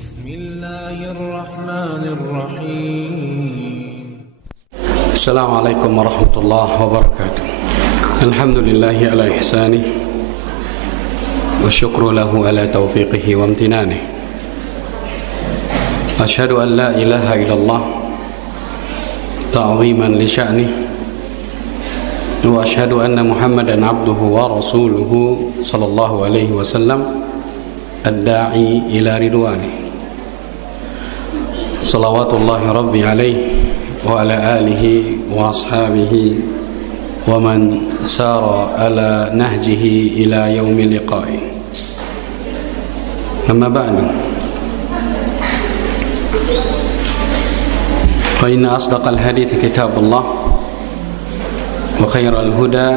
بسم الله الرحمن الرحيم. السلام عليكم ورحمة الله وبركاته. الحمد لله على إحسانه والشكر له على توفيقه وامتنانه. أشهد أن لا إله إلا الله تعظيما لشأنه، وأشهد أن محمدا عبده ورسوله صلى الله عليه وسلم الداعي إلى رضوانه. صلوات الله ربي عليه وعلى آله وأصحابه ومن سار على نهجه إلى يوم لقائه. أما بعد، فإن أصدق الحديث كتاب الله، وخير الهدى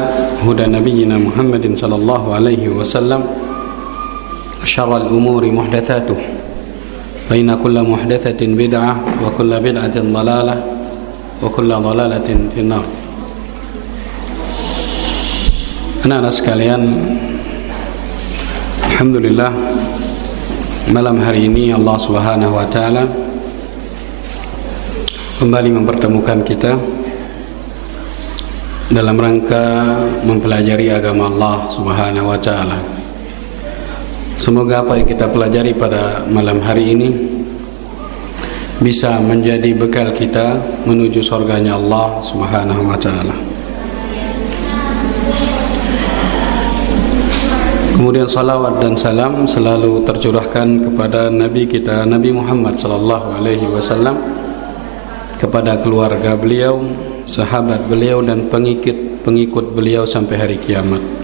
هدى نبينا محمد صلى الله عليه وسلم، وشر الأمور محدثاته، فإن كل محدثة بدعة، وكل بدعة ضلالة، وكل ضلالة في النار. Anak-anak sekalian, alhamdulillah, malam hari ini Allah Subhanahu wa taala kembali mempertemukan kita dalam rangka mempelajari agama Allah Subhanahu wa taala. Semoga apa yang kita pelajari pada malam hari ini bisa menjadi bekal kita menuju surganya Allah Subhanahu wa taala. Kemudian salawat dan salam selalu tercurahkan kepada Nabi kita, Nabi Muhammad sallallahu alaihi wasallam, kepada keluarga beliau, sahabat beliau, dan pengikut beliau sampai hari kiamat.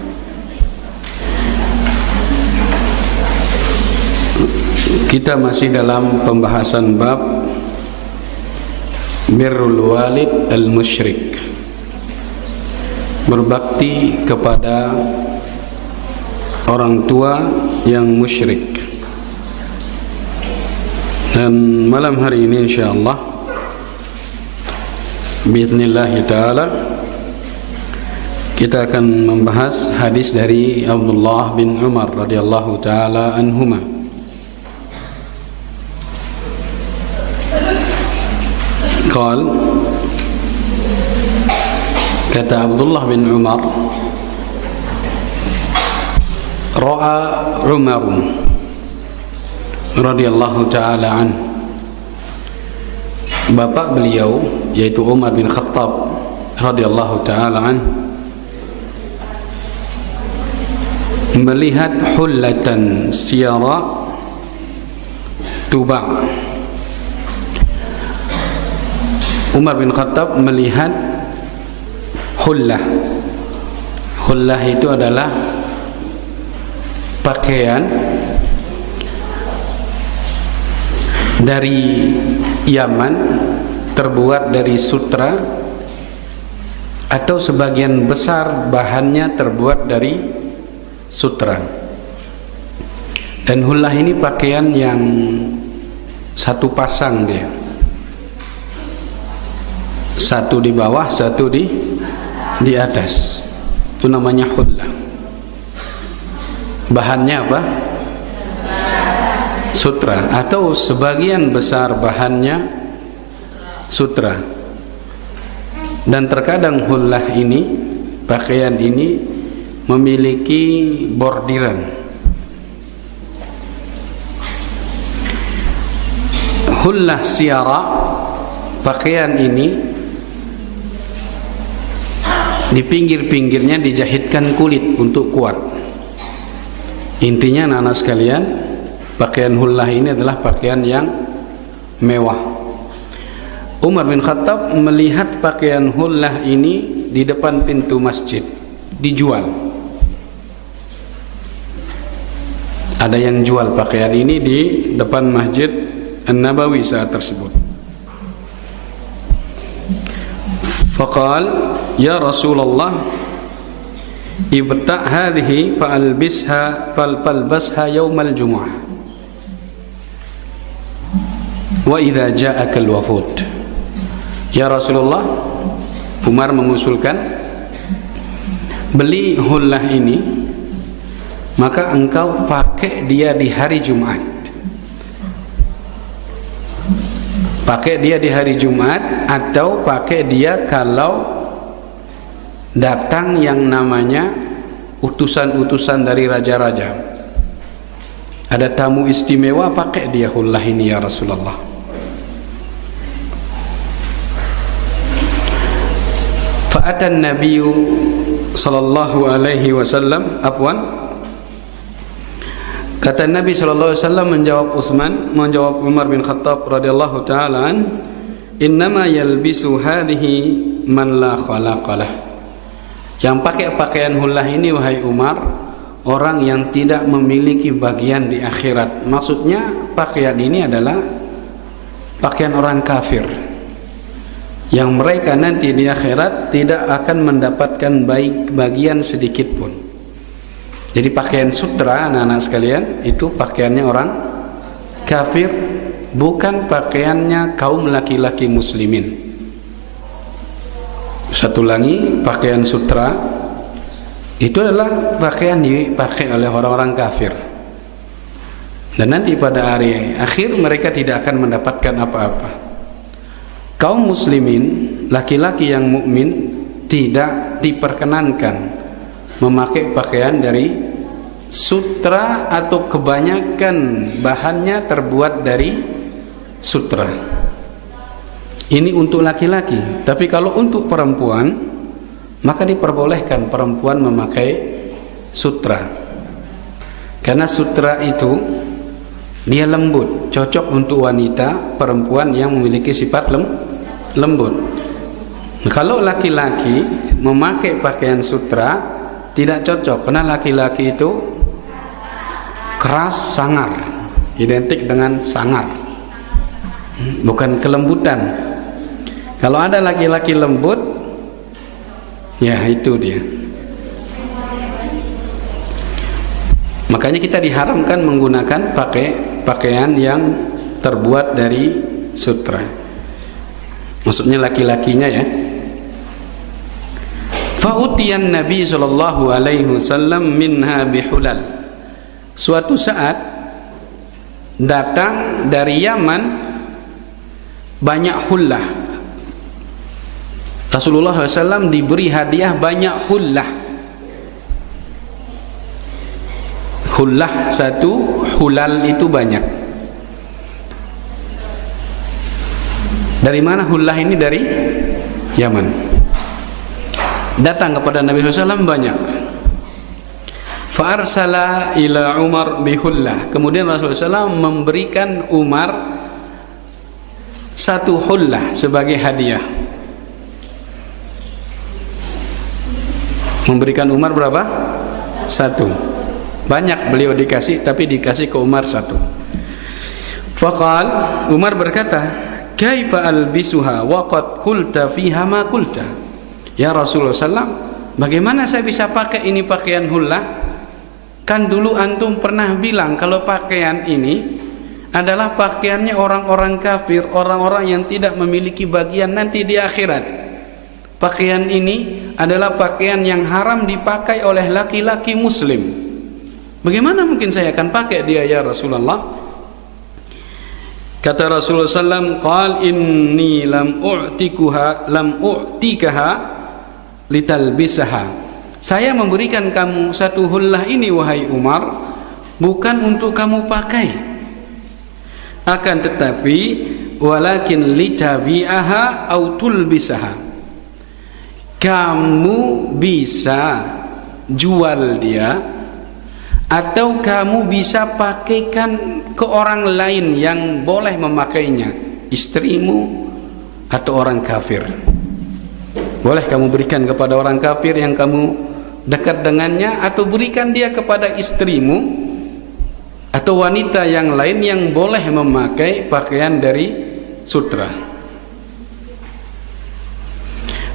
Kita masih dalam pembahasan bab birrul walid al-musyrik, berbakti kepada orang tua yang musyrik. Dan malam hari ini insyaallah biiznillah taala kita akan membahas hadis dari Abdullah bin Umar radhiyallahu taala anhuma. Qal, kata Abdullah bin Umar, ra'a Umar radhiyallahu taala an, bapak beliau yaitu Umar bin Khattab radhiyallahu taala an, melihat hullatan siyara tuba'. Umar bin Khattab melihat hullah. Hullah itu adalah pakaian dari Yaman, terbuat dari sutra, atau sebagian besar bahannya terbuat dari sutra. Dan hullah ini pakaian yang satu pasang dia, satu di bawah, satu di atas. Itu namanya hullah. Bahannya apa? Sutra, atau sebagian besar bahannya sutra. Dan terkadang hullah ini, pakaian ini memiliki bordiran. Hullah siara, pakaian ini di pinggir-pinggirnya dijahitkan kulit untuk kuat. Intinya anak-anak sekalian, pakaian hullah ini adalah pakaian yang mewah. Umar bin Khattab melihat pakaian hullah ini di depan pintu masjid dijual. Ada yang jual pakaian ini di depan Masjid An-Nabawi saat tersebut. Faqal, ya Rasulullah, ibta' hadhihi falbasha yawmal jumu'ah wa idza ja'aka al-wafud. Ya Rasulullah, Umar mengusulkan, beli hullah ini, maka engkau pakai dia di hari Jumat. pakai dia di hari Jumat, atau pakai dia kalau datang yang namanya utusan-utusan dari raja-raja, ada tamu istimewa, pakai dia hullah ini ya Rasulullah. Fa'atan Nabiyu sallallahu alaihi wasallam, kata Nabi sallallahu alaihi wasallam menjawab Umar bin Khattab radhiyallahu taala an, innama yalbisu hadhihi man la khalaqalah. Yang pakai pakaian hullah ini wahai Umar, orang yang tidak memiliki bagian di akhirat. Maksudnya pakaian ini adalah pakaian orang kafir, yang mereka nanti di akhirat tidak akan mendapatkan bagian sedikit pun. Jadi pakaian sutra, anak-anak sekalian, itu pakaiannya orang kafir, bukan pakaiannya kaum laki-laki muslimin. Satu lagi, pakaian sutra itu adalah pakaian dipakai oleh orang-orang kafir, dan nanti pada hari akhir mereka tidak akan mendapatkan apa-apa. Kaum muslimin, laki-laki yang mukmin, tidak diperkenankan memakai pakaian dari sutra, atau kebanyakan bahannya terbuat dari sutra. Ini untuk laki-laki. Tapi kalau untuk perempuan, maka diperbolehkan perempuan memakai sutra, karena sutra itu dia lembut, cocok untuk wanita, perempuan yang memiliki sifat lembut. Kalau laki-laki memakai pakaian sutra, tidak cocok, karena laki-laki itu keras, sangar, identik dengan sangar, bukan kelembutan. Kalau ada laki-laki lembut, ya itu dia. Makanya kita diharamkan menggunakan pakaian yang terbuat dari sutra. Maksudnya laki-lakinya ya. Fa'utiyan Nabi sallallahu alaihi wasallam minha bihulal. Suatu saat datang dari Yaman banyak hullah. Rasulullah SAW diberi hadiah banyak hullah. Hullah satu, hulal itu banyak. Dari mana hullah ini? Dari Yaman. Datang kepada Nabi SAW banyak. Fa'arsala ila Umar bihullah. Kemudian Rasulullah SAW memberikan Umar satu hullah sebagai hadiah. Memberikan Umar berapa? Satu. Banyak beliau dikasih, tapi dikasih ke Umar satu. Faqal, Umar berkata, kaifa albisuha wa qad qulta fiha ma qulta. Ya Rasulullah SAW, bagaimana saya bisa pakai ini pakaian hullah? Kan dulu antum pernah bilang kalau pakaian ini adalah pakaiannya orang-orang kafir, orang-orang yang tidak memiliki bagian nanti di akhirat. Pakaian ini adalah pakaian yang haram dipakai oleh laki-laki muslim. Bagaimana mungkin saya akan pakai dia ya Rasulullah? Kata Rasulullah SAW, qal inni lam u'tikaha litalbisaha. Saya memberikan kamu satu hullah ini wahai Umar, bukan untuk kamu pakai, akan tetapi walakin litabi'aha au tulbisaha. Kamu bisa jual dia, atau kamu bisa pakaikan ke orang lain yang boleh memakainya, istrimu atau orang kafir. Boleh kamu berikan kepada orang kafir yang kamu dekat dengannya, atau berikan dia kepada istrimu atau wanita yang lain yang boleh memakai pakaian dari sutra.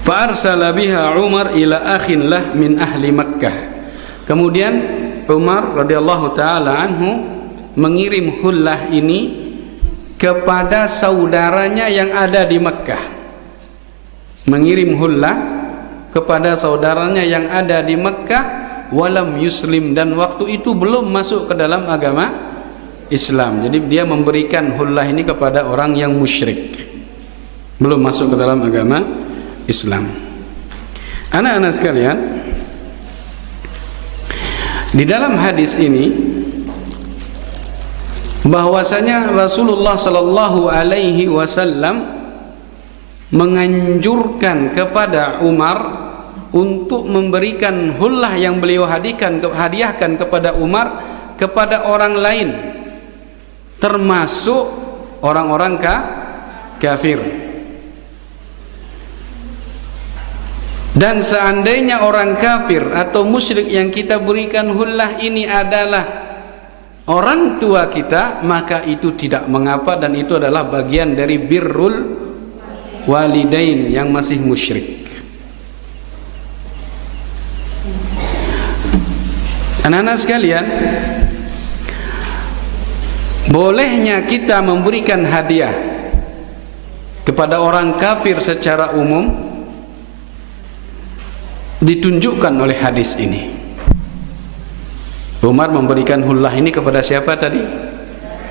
Fa'arsala biha Umar ila akhin lah min ahli Makkah. Kemudian Umar radhiyallahu taala anhu mengirim hullah ini kepada saudaranya yang ada di Makkah. Mengirim hullah kepada saudaranya yang ada di Makkah, walam yuslim, dan waktu itu belum masuk ke dalam agama Islam. Jadi dia memberikan hullah ini kepada orang yang musyrik, belum masuk ke dalam agama Islam. Anak-anak sekalian, di dalam hadis ini bahwasanya Rasulullah sallallahu alaihi wasallam menganjurkan kepada Umar untuk memberikan hullah yang beliau hadiahkan kepada Umar kepada orang lain, termasuk orang-orang kafir. Dan seandainya orang kafir atau musyrik yang kita berikan hullah ini adalah orang tua kita, maka itu tidak mengapa, dan itu adalah bagian dari birrul walidain yang masih musyrik. Anak-anak sekalian, bolehnya kita memberikan hadiah kepada orang kafir secara umum ditunjukkan oleh hadis ini. Umar memberikan hullah ini kepada siapa tadi?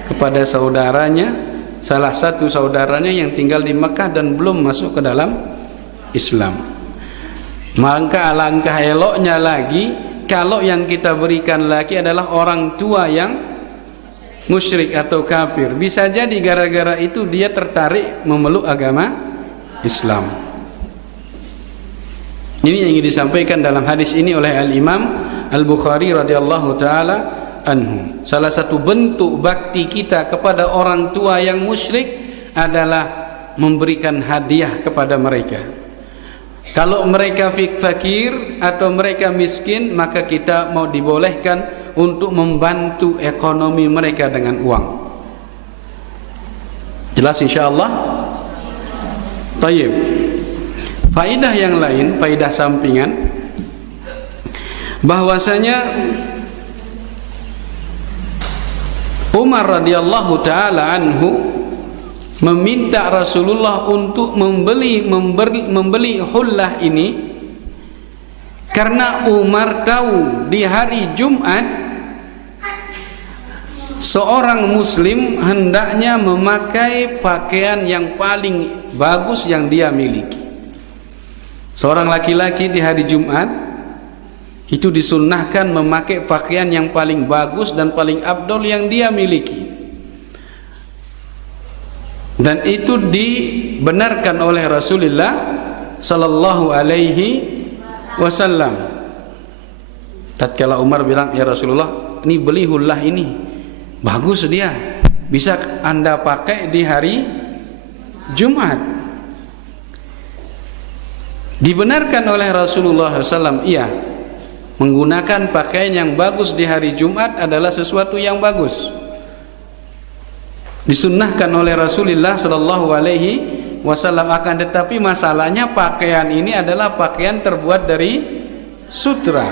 Kepada saudaranya, salah satu saudaranya yang tinggal di Mekah dan belum masuk ke dalam Islam. Maka alangkah eloknya lagi kalau yang kita berikan lagi adalah orang tua yang musyrik atau kafir. Bisa jadi gara-gara itu dia tertarik memeluk agama Islam. Ini yang ingin disampaikan dalam hadis ini oleh Al-Imam Al-Bukhari radhiyallahu taala anhu. Salah satu bentuk bakti kita kepada orang tua yang musyrik adalah memberikan hadiah kepada mereka. Kalau mereka fakir atau mereka miskin, maka kita mau dibolehkan untuk membantu ekonomi mereka dengan uang. Jelas insyaallah? Tayyib. Faedah yang lain, faedah sampingan, bahwasanya Umar radhiyallahu taala anhu meminta Rasulullah untuk membeli hullah ini karena Umar tahu di hari Jumat seorang muslim hendaknya memakai pakaian yang paling bagus yang dia miliki. Seorang laki-laki di hari Jumat itu disunnahkan memakai pakaian yang paling bagus dan paling abdol yang dia miliki. Dan itu dibenarkan oleh Rasulullah sallallahu alaihi wasallam. Tatkala Umar bilang, "Ya Rasulullah, ini beli hullah ini. Bagus dia. Bisa Anda pakai di hari Jumat." Dibenarkan oleh Rasulullah SAW, iya, menggunakan pakaian yang bagus di hari Jumat adalah sesuatu yang bagus, disunnahkan oleh Rasulullah Sallallahu Alaihi Wasallam. Akan tetapi masalahnya pakaian ini adalah pakaian terbuat dari sutra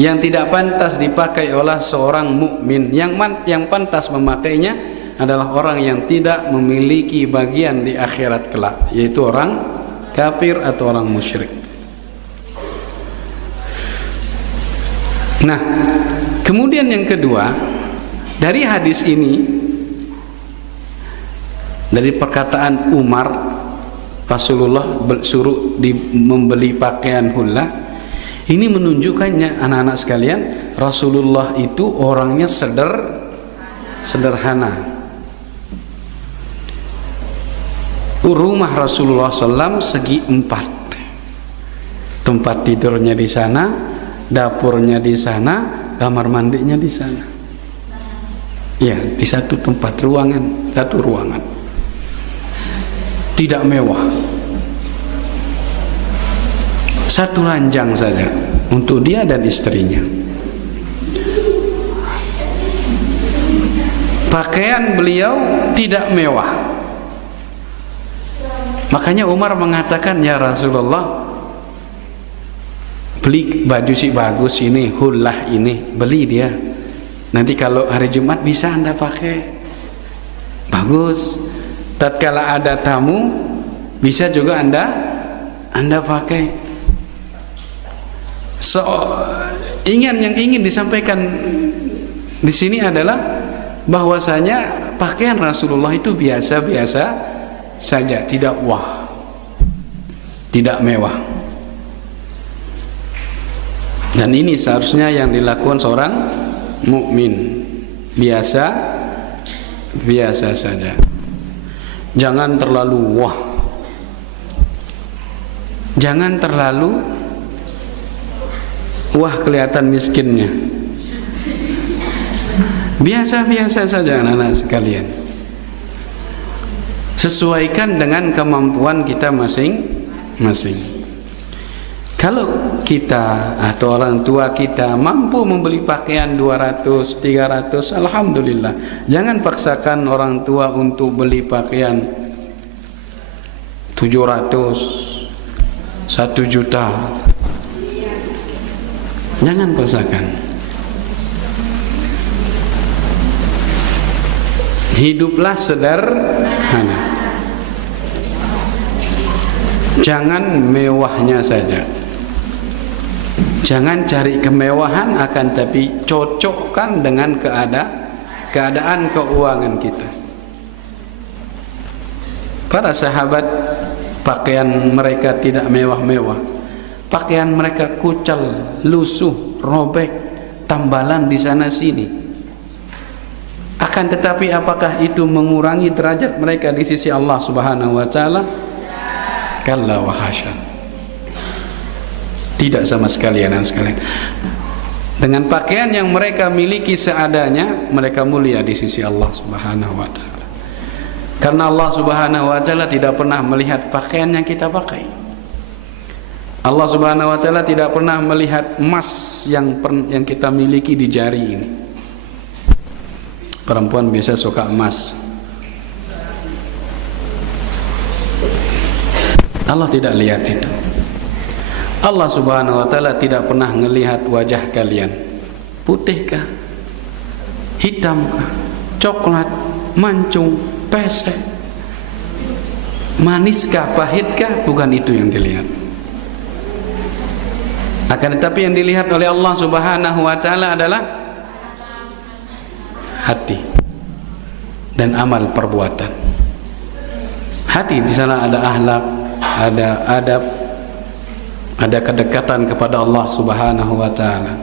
yang tidak pantas dipakai oleh seorang mukmin. Yang pantas memakainya adalah orang yang tidak memiliki bagian di akhirat kelak, yaitu orang kafir atau orang musyrik. Nah, kemudian yang kedua, dari hadis ini, dari perkataan Umar, Rasulullah suruh membeli pakaian hullah, ini menunjukkannya anak-anak sekalian, Rasulullah itu orangnya sederhana. Rumah Rasulullah SAW segi 4, tempat tidurnya di sana, dapurnya di sana, kamar mandinya di sana. Ya, di satu tempat ruangan, satu ruangan. Tidak mewah. Satu ranjang saja untuk dia dan istrinya. Pakaian beliau tidak mewah. Makanya Umar mengatakan, "Ya Rasulullah, beli baju si bagus ini, hullah ini, beli dia. Nanti kalau hari Jumat bisa Anda pakai. Bagus. Tatkala ada tamu, bisa juga Anda pakai." Yang ingin disampaikan di sini adalah bahwasanya pakaian Rasulullah itu biasa-biasa saja, tidak wah, tidak mewah. Dan ini seharusnya yang dilakukan seorang mukmin, biasa saja. Jangan terlalu wah, jangan terlalu wah kelihatan miskinnya. Biasa-biasa saja anak-anak sekalian. Sesuaikan dengan kemampuan kita masing-masing. Kalau kita atau orang tua kita mampu membeli pakaian 200, 300, alhamdulillah. Jangan paksakan orang tua untuk beli pakaian 700, 1 juta. Jangan paksakan. Hiduplah sederhana. Jangan mewahnya saja. Jangan cari kemewahan, akan tapi cocokkan dengan keadaan keuangan kita. Para sahabat, pakaian mereka tidak mewah-mewah. Pakaian mereka kucal, lusuh, robek, tambalan di sana sini. Akan tetapi apakah itu mengurangi derajat mereka di sisi Allah Subhanahu wa taala? Kalla wa hasya. Tidak sama sekali anak sekalian. Dengan pakaian yang mereka miliki seadanya, mereka mulia di sisi Allah Subhanahu wa taala. Karena Allah Subhanahu wa taala tidak pernah melihat pakaian yang kita pakai. Allah Subhanahu wa taala tidak pernah melihat emas yang kita miliki di jari ini. Perempuan biasa suka emas. Allah tidak lihat itu. Allah Subhanahu wa taala tidak pernah melihat wajah kalian. Putihkah? Hitamkah? Coklat, mancung, pesek, maniskah, pahitkah? Bukan itu yang dilihat. Akan tetapi yang dilihat oleh Allah Subhanahu wa taala adalah hati dan amal perbuatan. Hati, di sana ada akhlak, ada adab, ada kedekatan kepada Allah Subhanahu wa taala.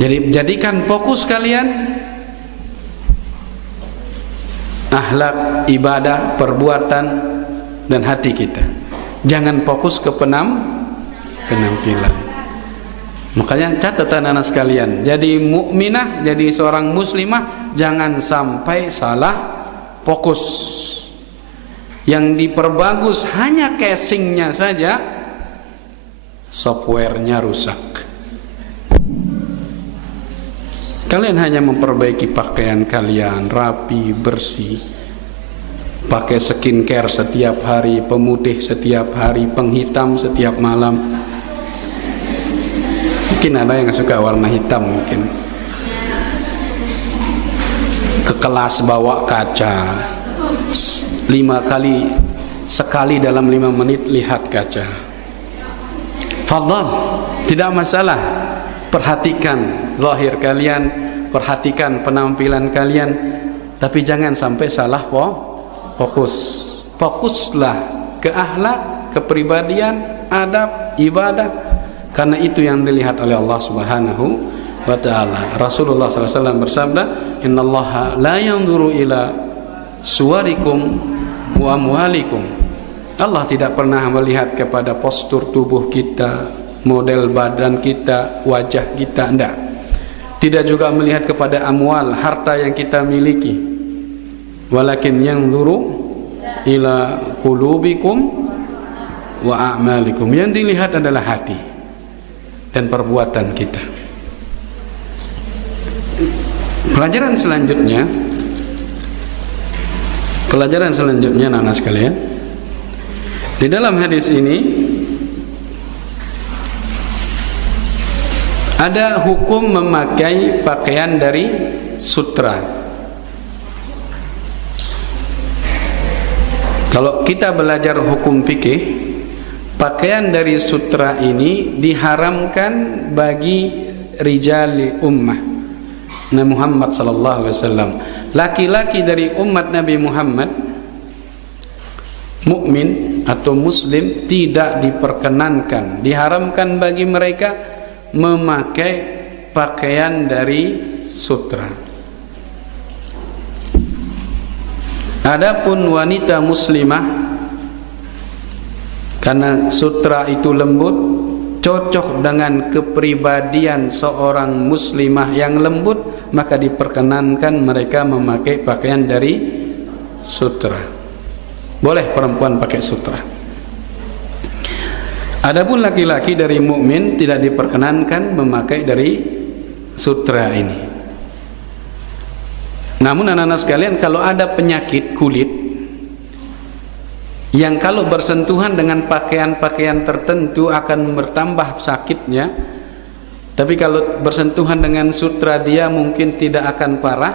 Jadi jadikan fokus kalian akhlak, ibadah, perbuatan dan hati kita. Jangan fokus ke penampilan. Makanya catatan anak sekalian, jadi mukminah, jadi seorang muslimah, jangan sampai salah fokus. Yang diperbagus hanya casingnya saja, softwarenya rusak. Kalian hanya memperbaiki pakaian kalian rapi, bersih, pakai skincare setiap hari, pemutih setiap hari, penghitam setiap malam. Mungkin ada yang suka warna hitam, mungkin ke kelas bawa kaca 5 kali sekali dalam 5 menit lihat kaca. Fadhal, tidak masalah. Perhatikan zahir kalian, perhatikan penampilan kalian, tapi jangan sampai salah fokus. Fokuslah ke akhlak, kepribadian, adab, ibadah, karena itu yang dilihat oleh Allah Subhanahu wa taala. Rasulullah SAW bersabda, "Innallaha la yanzuru ila suwarikum wa amwalikum." Allah tidak pernah melihat kepada postur tubuh kita, model badan kita, wajah kita, enggak. Tidak juga melihat kepada amwal, harta yang kita miliki. Walakin yanzuru ila qulubikum wa a'malikum. Yang dilihat adalah hati dan perbuatan kita. Pelajaran selanjutnya anak-anak sekalian, di dalam hadis ini ada hukum memakai pakaian dari sutra. Kalau kita belajar hukum fikih, pakaian dari sutra ini diharamkan bagi rijali ummah, Nabi Muhammad sallallahu alaihi wasallam. Laki-laki dari umat Nabi Muhammad, mukmin atau muslim, tidak diperkenankan, diharamkan bagi mereka memakai pakaian dari sutra. Adapun wanita muslimah, karena sutra itu lembut, cocok dengan kepribadian seorang muslimah yang lembut, maka diperkenankan mereka memakai pakaian dari sutra. Boleh perempuan pakai sutra. Adapun laki-laki dari mukmin tidak diperkenankan memakai dari sutra ini. Namun anak-anak sekalian, kalau ada penyakit kulit yang kalau bersentuhan dengan pakaian-pakaian tertentu akan bertambah sakitnya, tapi kalau bersentuhan dengan sutra dia mungkin tidak akan parah,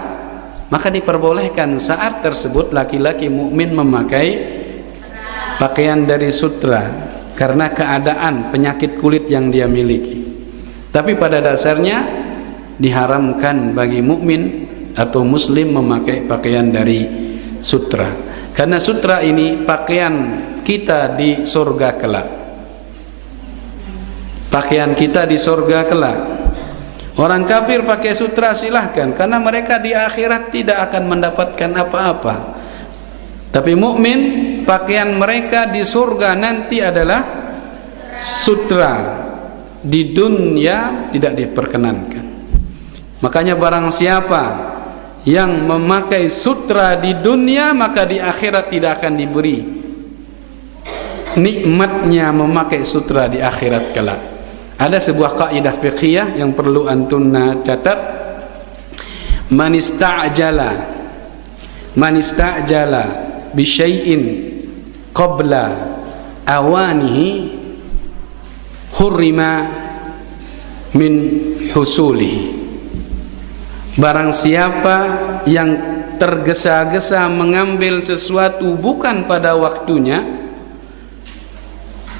maka diperbolehkan saat tersebut laki-laki mukmin memakai pakaian dari sutra karena keadaan penyakit kulit yang dia miliki. Tapi pada dasarnya diharamkan bagi mukmin atau muslim memakai pakaian dari sutra, karena sutra ini pakaian kita di surga kelak. Pakaian kita di surga kelak. Orang kafir pakai sutra silahkan, karena mereka di akhirat tidak akan mendapatkan apa-apa. Tapi mukmin, pakaian mereka di surga nanti adalah sutra. Di dunia tidak diperkenankan. Makanya barang siapa yang memakai sutra di dunia, maka di akhirat tidak akan diberi nikmatnya memakai sutra di akhirat kelak. Ada sebuah kaidah fiqhiyah yang perlu antum catat. Man istajala bi syai'in qabla awanihi hurrima min husulihi. Barang siapa yang tergesa-gesa mengambil sesuatu bukan pada waktunya,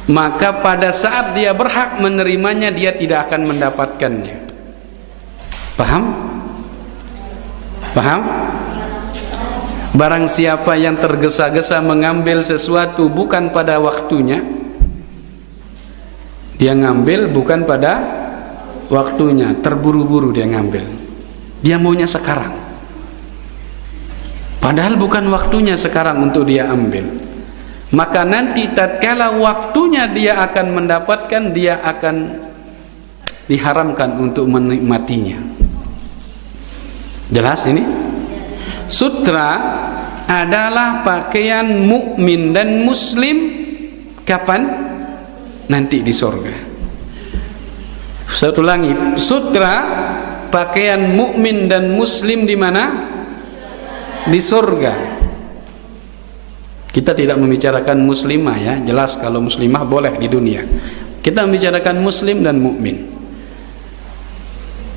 maka pada saat dia berhak menerimanya dia tidak akan mendapatkannya. Paham? Paham? Barang siapa yang tergesa-gesa mengambil sesuatu bukan pada waktunya, dia ngambil bukan pada waktunya, terburu-buru dia ngambil. Dia maunya sekarang, padahal bukan waktunya sekarang untuk dia ambil. Maka nanti tatkala waktunya dia akan mendapatkan, dia akan diharamkan untuk menikmatinya. Jelas ini? Sutra adalah pakaian mukmin dan muslim kapan? Nanti di surga. Saya ulangi, sutra pakaian mukmin dan muslim di mana? Di surga. Kita tidak membicarakan muslimah ya, jelas kalau muslimah boleh di dunia. Kita membicarakan muslim dan mukmin.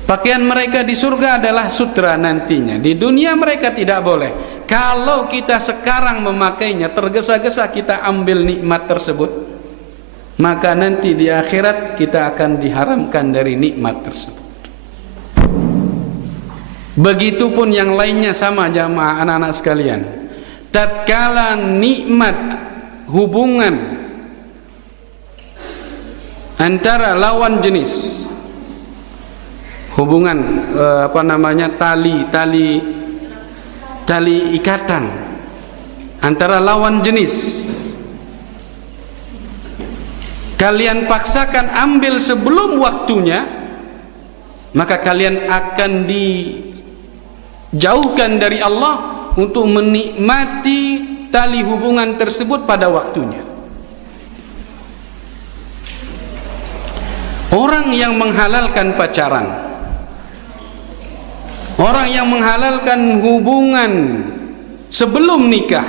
Pakaian mereka di surga adalah sutra nantinya. Di dunia mereka tidak boleh. Kalau kita sekarang memakainya, tergesa-gesa kita ambil nikmat tersebut, maka nanti di akhirat kita akan diharamkan dari nikmat tersebut. Begitupun yang lainnya sama jamaah anak-anak sekalian. Tatkala nikmat hubungan antara lawan jenis, hubungan tali ikatan antara lawan jenis, kalian paksakan ambil sebelum waktunya, maka kalian akan dijauhkan dari Allah untuk menikmati tali hubungan tersebut pada waktunya. Orang yang menghalalkan pacaran, orang yang menghalalkan hubungan sebelum nikah,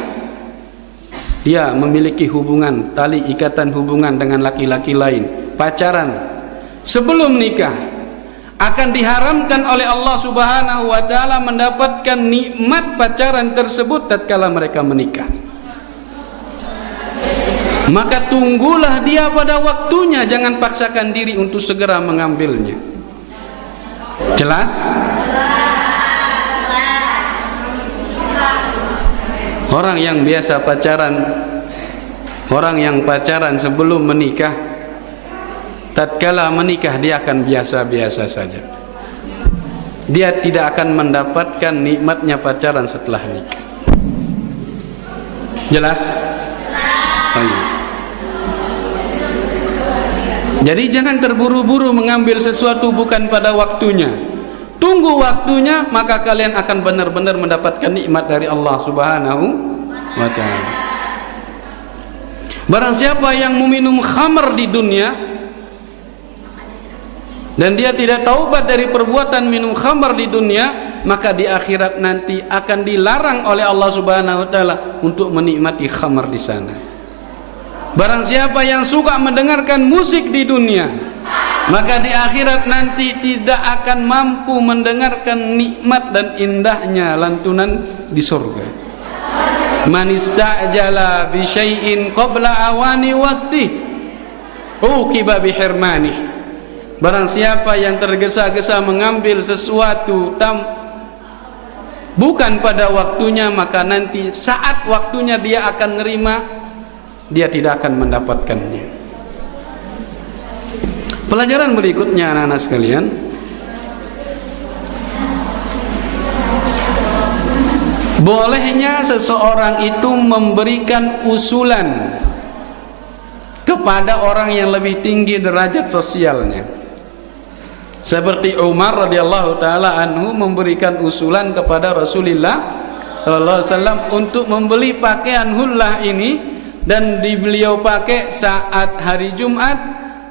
dia memiliki hubungan, tali ikatan hubungan dengan laki-laki lain, pacaran sebelum nikah, akan diharamkan oleh Allah Subhanahu wa taala mendapatkan nikmat pacaran tersebut tatkala mereka menikah. Maka tunggulah dia pada waktunya, jangan paksakan diri untuk segera mengambilnya. Jelas? Orang yang biasa pacaran, orang yang pacaran sebelum menikah, tatkala menikah dia akan biasa-biasa saja. Dia tidak akan mendapatkan nikmatnya pacaran setelah nikah. Jelas? Jelas. Jadi jangan terburu-buru mengambil sesuatu bukan pada waktunya. Tunggu waktunya, maka kalian akan benar-benar mendapatkan nikmat dari Allah Subhanahu wa ta'ala. Barang siapa yang meminum khamr di dunia dan dia tidak taubat dari perbuatan minum khamr di dunia, maka di akhirat nanti akan dilarang oleh Allah Subhanahu wa ta'ala untuk menikmati khamr di sana. Barang siapa yang suka mendengarkan musik di dunia, maka di akhirat nanti tidak akan mampu mendengarkan nikmat dan indahnya lantunan di surga. Man istajala bi syai'in qabla awani waqti uqiba bi hirmani. Barang siapa yang tergesa-gesa mengambil sesuatu bukan pada waktunya, maka nanti saat waktunya dia akan nerima, dia tidak akan mendapatkannya. Pelajaran berikutnya anak-anak sekalian, bolehnya seseorang itu memberikan usulan kepada orang yang lebih tinggi derajat sosialnya. Seperti Umar radhiyallahu taala anhu memberikan usulan kepada Rasulullah sallallahu alaihi wasallam untuk membeli pakaian hullah ini dan beliau pakai saat hari Jumat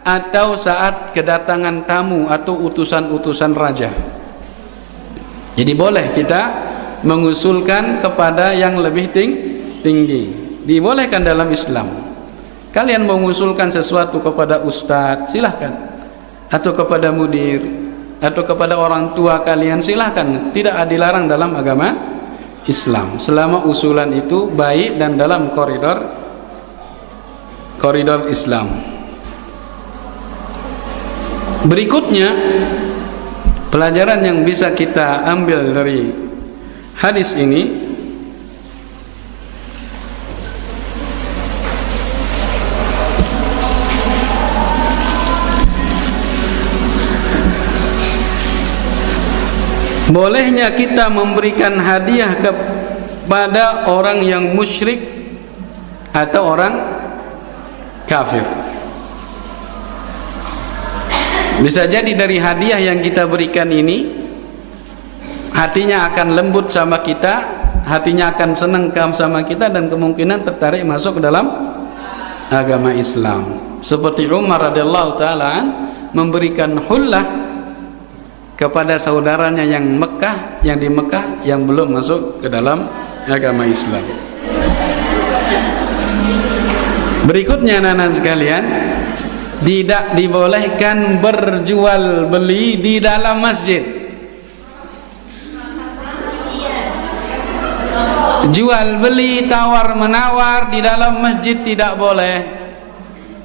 atau saat kedatangan tamu atau utusan-utusan raja. Jadi boleh kita mengusulkan kepada yang lebih tinggi. Dibolehkan dalam Islam. Kalian mengusulkan sesuatu kepada ustadz, silahkan. Atau kepada mudir, atau kepada orang tua kalian, silahkan. Tidak dilarang dalam agama Islam, selama usulan itu baik dan dalam koridor Islam. Berikutnya, pelajaran yang bisa kita ambil dari hadis ini, bolehnya kita memberikan hadiah kepada orang yang musyrik atau orang kafir. Bisa jadi dari hadiah yang kita berikan ini, hatinya akan lembut sama kita, hatinya akan senang sama kita, dan kemungkinan tertarik masuk ke dalam agama Islam. Seperti Umar radhiyallahu taala memberikan hullah kepada saudaranya yang di Mekah yang belum masuk ke dalam agama Islam. Berikutnya anak-anak sekalian, tidak dibolehkan berjual beli di dalam masjid. Jual beli, tawar menawar di dalam masjid tidak boleh.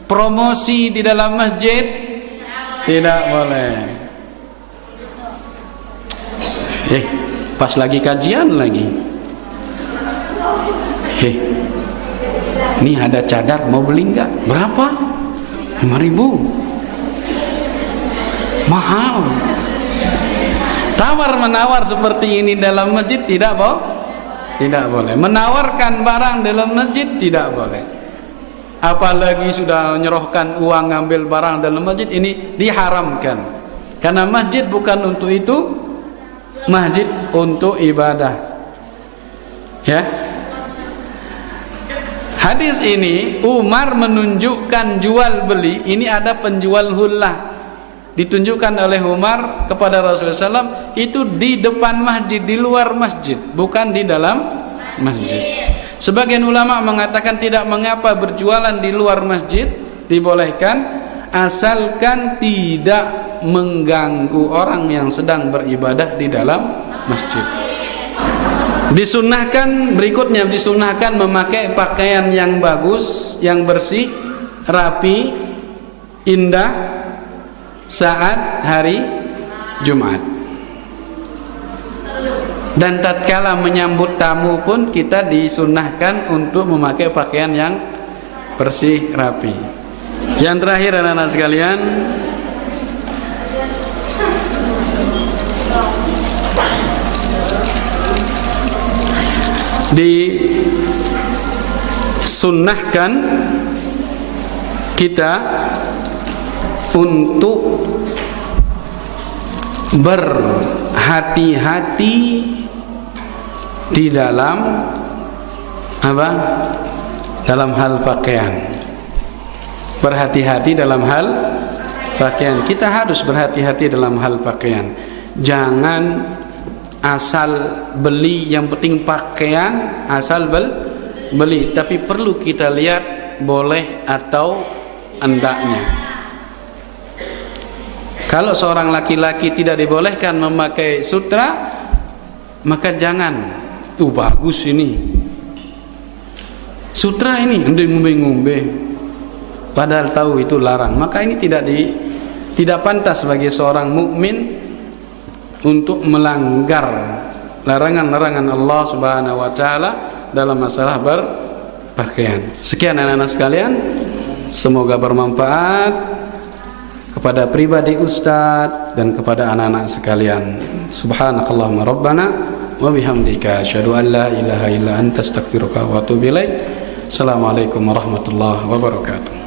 Promosi di dalam masjid tidak boleh. Pas lagi kajian lagi. Ini ada cadar, mau beli enggak? Berapa? 5.000. Mahal. Tawar menawar seperti ini dalam masjid tidak boleh. Menawarkan barang dalam masjid tidak boleh. Apalagi sudah menyerahkan uang ngambil barang dalam masjid, ini diharamkan. Karena masjid bukan untuk itu, masjid untuk ibadah. Ya. Hadis ini Umar menunjukkan jual beli, ini ada penjual hullah. Ditunjukkan oleh Umar kepada Rasulullah SAW itu di depan masjid, di luar masjid, bukan di dalam masjid. Sebagian ulama mengatakan tidak mengapa berjualan di luar masjid, dibolehkan asalkan tidak mengganggu orang yang sedang beribadah di dalam masjid. Disunnahkan, berikutnya disunnahkan memakai pakaian yang bagus, yang bersih, rapi, indah saat hari Jumat. Dan tatkala menyambut tamu pun kita disunnahkan untuk memakai pakaian yang bersih, rapi. Yang terakhir anak-anak sekalian, disunnahkan kita untuk berhati-hati di dalam apa? Dalam hal pakaian. Berhati-hati dalam hal pakaian. Kita harus berhati-hati dalam hal pakaian. Jangan asal beli, yang penting pakaian asal beli, tapi perlu kita lihat boleh atau hendaknya. Kalau seorang laki-laki tidak dibolehkan memakai sutra, maka jangan. Bagus ini sutra ini, hendai ngombe-ngombe, padahal tahu itu larang. Maka ini tidak pantas bagi seorang mukmin untuk melanggar larangan-larangan Allah Subhanahu wa taala dalam masalah berpakaian. Sekian anak-anak sekalian, semoga bermanfaat kepada pribadi Ustadz dan kepada anak-anak sekalian. Subhanakallahumma rabbana wa bihamdika asyhadu an la ilaha illa anta astaghfiruka wa atubu ilaik. Assalamualaikum warahmatullahi wabarakatuh.